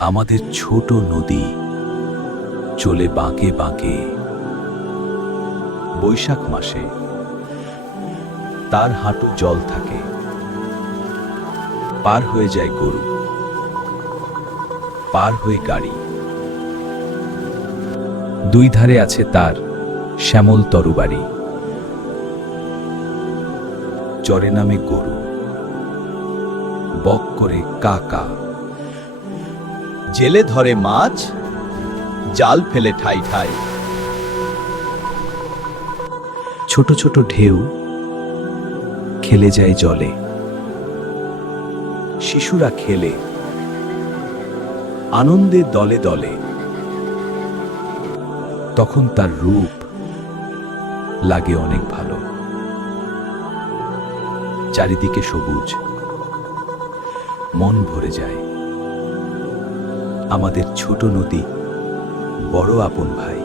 আমাদের ছোট নদী চলে বাঁকে বাঁকে। বৈশাখ মাসে তার হাঁটু জল থাকে, পার হয়ে যায় গরু, পার হয়ে গাড়ি। দুই ধারে আছে তার শ্যামল তরুবাড়ি। চরে নামে গরু, বক করে কা কা। জেলে ধরে মাছ, জাল ফেলে ঠাই ঠাই। ছোট ছোট ঢেউ খেলে যায় জলে, শিশুরা খেলে আনন্দে দলে দলে। তখন তার রূপ লাগে অনেক ভালো। চারিদিকে সবুজ, মন ভরে যায়। আমাদের ছোট নদী বড় আপন ভাই।